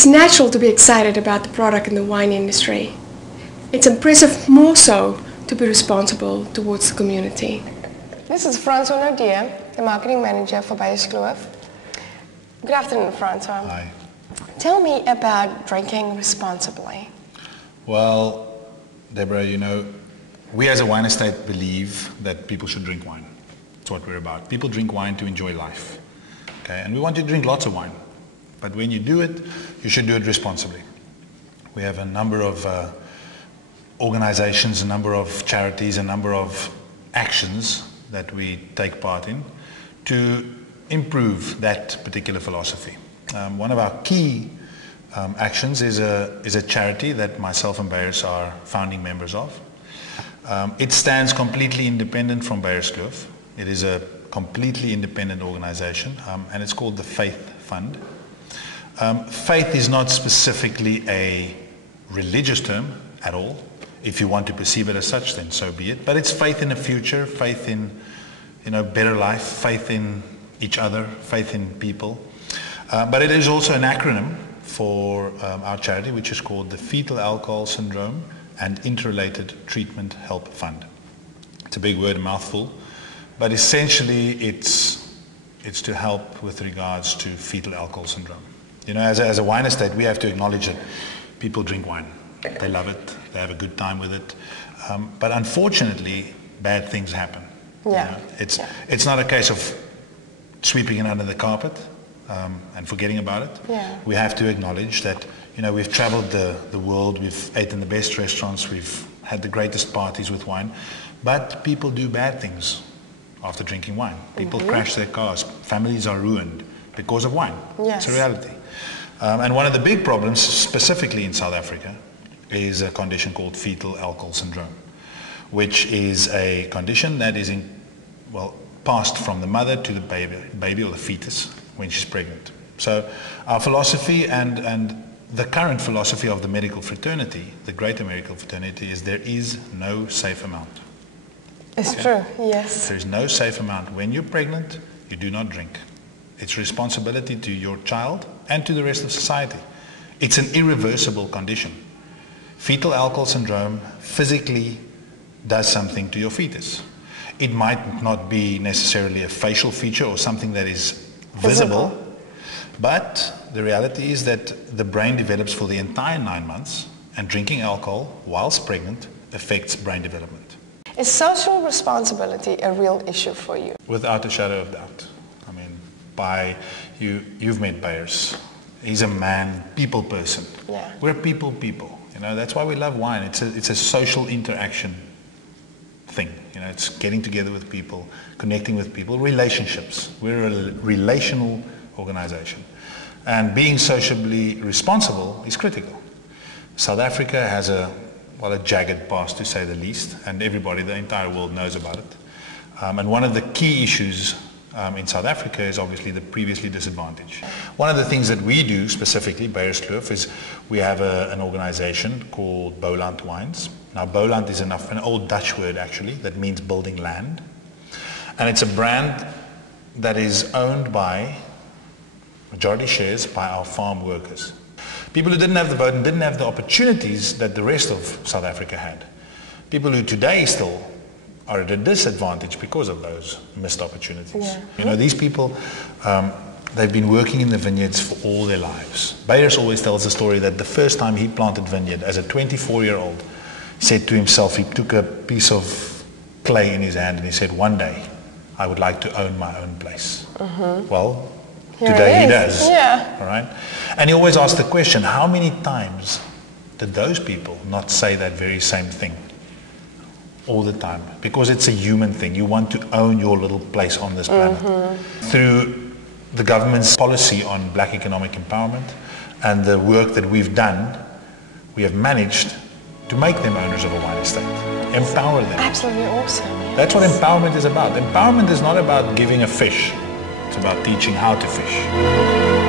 It's natural to be excited about the product in the wine industry. It's impressive more so to be responsible towards the community. This is Francois Naude, the marketing manager for Beyers. Good afternoon, Francois. Hi. Tell me about drinking responsibly. Well, Deborah, you know, we as a wine estate believe that people should drink wine. That's what we're about. People drink wine to enjoy life. Okay, and we want you to drink lots of wine. But when you do it, you should do it responsibly. We have a number of organizations, a number of charities, a number of actions that we take part in to improve that particular philosophy. One of our key actions is a charity that myself and Beyers are founding members of. It stands completely independent from Beyers. It is a completely independent organization, and it's called the F.A.I.T.H Fund. Faith is not specifically a religious term at all. If you want to perceive it as such, then so be it. But it's faith in the future, faith in, better life, faith in each other, faith in people. But it is also an acronym for our charity, which is called the Fetal Alcohol Syndrome and Interrelated Treatment Help Fund. It's a big word, a mouthful, but essentially it's to help with regards to fetal alcohol syndrome. You know, as a wine estate, we have to acknowledge that people drink wine. They love it. They have a good time with it. But unfortunately, bad things happen. Yeah. It's not a case of sweeping it under the carpet and forgetting about it. Yeah. We have to acknowledge that, we've traveled the world, we've eaten in the best restaurants, we've had the greatest parties with wine, but people do bad things after drinking wine. People crash their cars. Families are ruined because of wine. Yes. It's a reality. And one of the big problems, specifically in South Africa, is a condition called fetal alcohol syndrome, which is a condition that is passed from the mother to the baby or the fetus when she's pregnant. So our philosophy and the current philosophy of the medical fraternity, the greater medical fraternity, is there is no safe amount. It's true, yes. There is no safe amount. When you're pregnant, you do not drink. It's responsibility to your child and to the rest of society. It's an irreversible condition. Fetal alcohol syndrome physically does something to your fetus. It might not be necessarily a facial feature or something that is visible, but the reality is that the brain develops for the entire 9 months, and drinking alcohol whilst pregnant affects brain development. Is social responsibility a real issue for you? Without a shadow of doubt. I mean, you've met Beyers. He's a man, people person. Yeah. We're people. That's why we love wine. It's a social interaction thing. It's getting together with people, connecting with people, relationships. We're a relational organization. And being socially responsible is critical. South Africa has a jagged past, to say the least, and everybody, the entire world knows about it. And one of the key issues in South Africa is obviously the previously disadvantaged. One of the things that we do specifically, Beyers, is we have an organization called Boland Wines. Now, Boland is an old Dutch word, actually, that means building land. And it's a brand that is owned by, majority shares, by our farm workers. People who didn't have the vote and didn't have the opportunities that the rest of South Africa had. People who today still are at a disadvantage because of those missed opportunities. Yeah. These people, they've been working in the vineyards for all their lives. Beyers always tells the story that the first time he planted vineyard as a 24-year-old, he said to himself, he took a piece of clay in his hand and he said, one day I would like to own my own place. Well, today he does. Yeah. All right? And he always asked the question, how many times did those people not say that very same thing? All the time, because it's a human thing. You want to own your little place on this planet. Through the government's policy on black economic empowerment and the work that we've done, we have managed to make them owners of a wine estate. Empower them. Absolutely awesome. That's what empowerment is about. Empowerment is not about giving a fish. It's about teaching how to fish.